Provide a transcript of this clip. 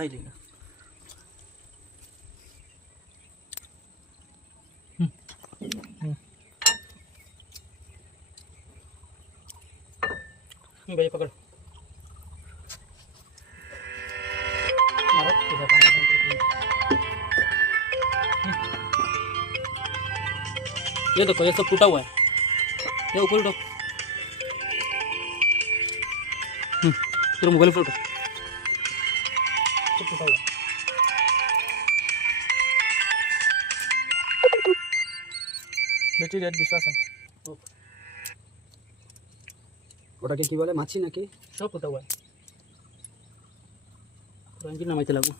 ताई लेगा भाई पकड़ मारो ये देखो ये सब टूटा हुआ है ये ऊपर उठो तेरा मोबाइल पर उठो सब टूटा हुआ है বেটি রেড বিশ্বাস আছে ওটাকে কি বলে মাছি নাকি সব কোথাও হয় রঞ্জিত নামাইতে লাগবো